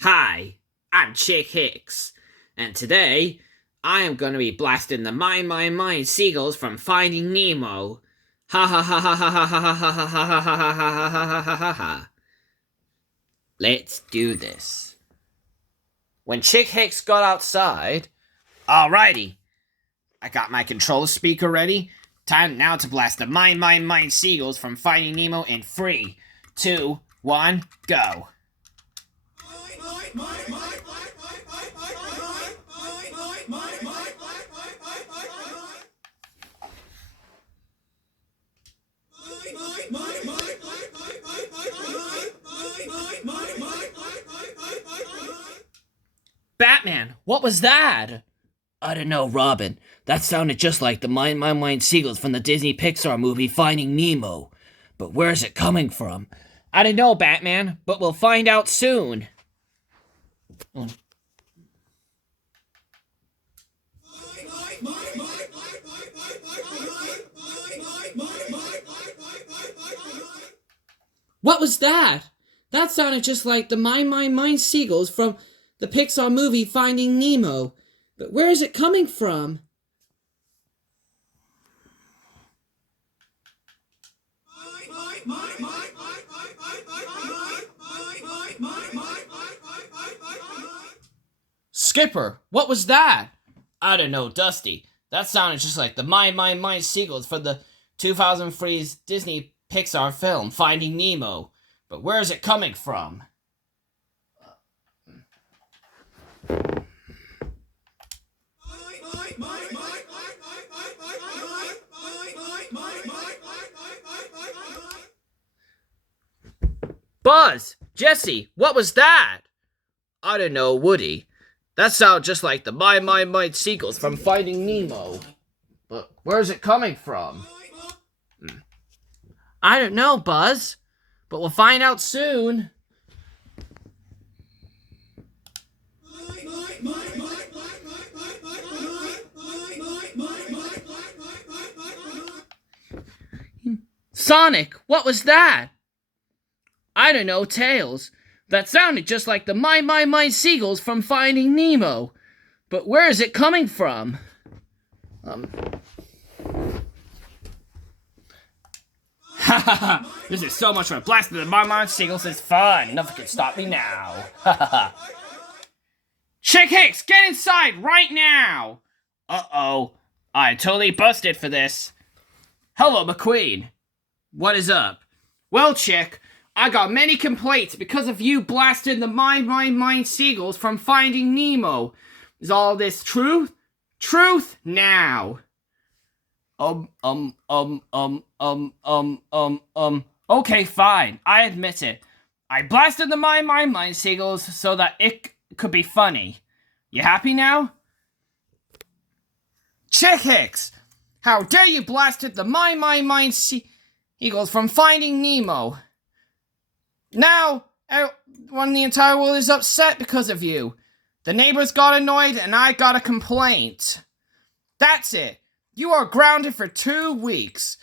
Hi, I'm Chick Hicks, and today I am going to be blasting the my seagulls from Finding Nemo. Ha ha ha ha ha ha ha ha ha ha ha ha ha ha ha ha ha. Let's do this. When Chick Hicks got outside, alrighty, I got my control speaker ready. Time now to blast the my seagulls from Finding Nemo in 3, 2, 1, go. Batman, what was that? I don't know, Robin. That sounded just like the my seagulls from the Disney Pixar movie Finding Nemo. But where's it coming from? I don't know, Batman, but we'll find out soon. What was that? That sounded just like the my seagulls from the Pixar movie Finding Nemo. But where is it coming from? Skipper, what was that? I don't know, Dusty. That sounded just like the my seagulls for the 2003 Disney Pixar film Finding Nemo. But where is it coming from? Buzz! Jesse, what was that? I don't know, Woody. That sounds just like the my seagulls from Finding Nemo. But where's it coming from? I don't know, Buzz. But we'll find out soon. Sonic, what was that? I don't know, Tails. That sounded just like the my seagulls from Finding Nemo. But where is it coming from? Ha ha ha! This is so much fun. Blasting the my seagulls is fun. Nothing can stop me now. Ha ha ha. Chick Hicks, get inside right now! Uh-oh. I totally busted for this. Hello, McQueen. What is up? Well, Chick, I got many complaints because of you blasting the my seagulls from Finding Nemo. Is all this truth? Truth now. Okay, fine. I admit it. I blasted the my seagulls so that it could be funny. You happy now? Chick Hicks! How dare you blasted the my seagulls from Finding Nemo? Now, when the entire world is upset because of you. The neighbors got annoyed and I got a complaint. That's it. You are grounded for 2 weeks.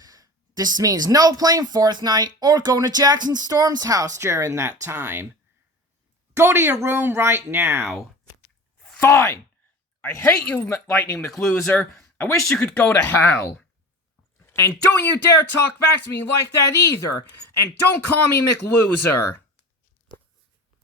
This means no playing Fortnite or going to Jackson Storm's house during that time. Go to your room right now. Fine. I hate you, Lightning McLoser. I wish you could go to hell. And don't you dare talk back to me like that either. And don't call me McLoser.